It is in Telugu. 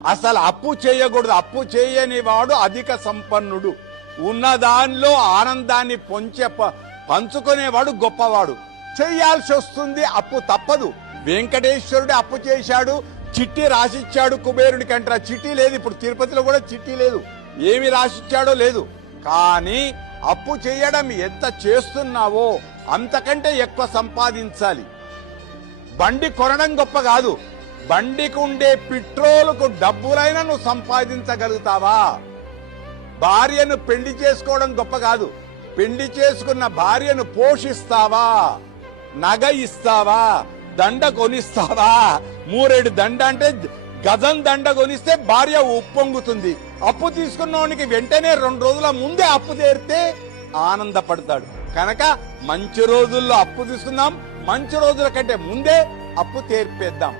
అసలు అప్పు చేయకూడదు. అప్పు చేయని వాడు అధిక సంపన్నుడు. ఉన్నదానిలో ఆనందాన్ని పంచుకునేవాడు గొప్పవాడు. చెయ్యాల్సి వస్తుంది, అప్పు తప్పదు. వెంకటేశ్వరుడు అప్పు చేశాడు, చిట్టి రాసిచ్చాడు కుబేరుడికి అంటారా. చిట్టి లేదు, ఇప్పుడు తిరుపతిలో కూడా చిట్టి లేదు, ఏమి రాసిచ్చాడో లేదు. కానీ అప్పు చేయడం ఎంత చేస్తున్నావో అంతకంటే ఎక్కువ సంపాదించాలి. బండి కొనడం గొప్ప కాదు, బండికి ఉండే పెట్రోలుకు డబ్బులైనా నువ్వు సంపాదించగలుగుతావా? భార్యను పెళ్లి చేసుకోవడం గొప్ప కాదు, పెళ్లి చేసుకున్న భార్యను పోషిస్తావా? నగ ఇస్తావా? దండ కొనిస్తావా? మూరేడు దండ అంటే గజం దండ కొనిస్తే భార్య ఉప్పొంగుతుంది. అప్పు తీసుకున్నవానికి వెంటనే 2 రోజుల ముందే అప్పు తీరితే ఆనందపడతాడు. కనుక మంచి రోజుల్లో అప్పు తీసుకుందాం, మంచి రోజుల కంటే ముందే అప్పు తీర్పేద్దాం.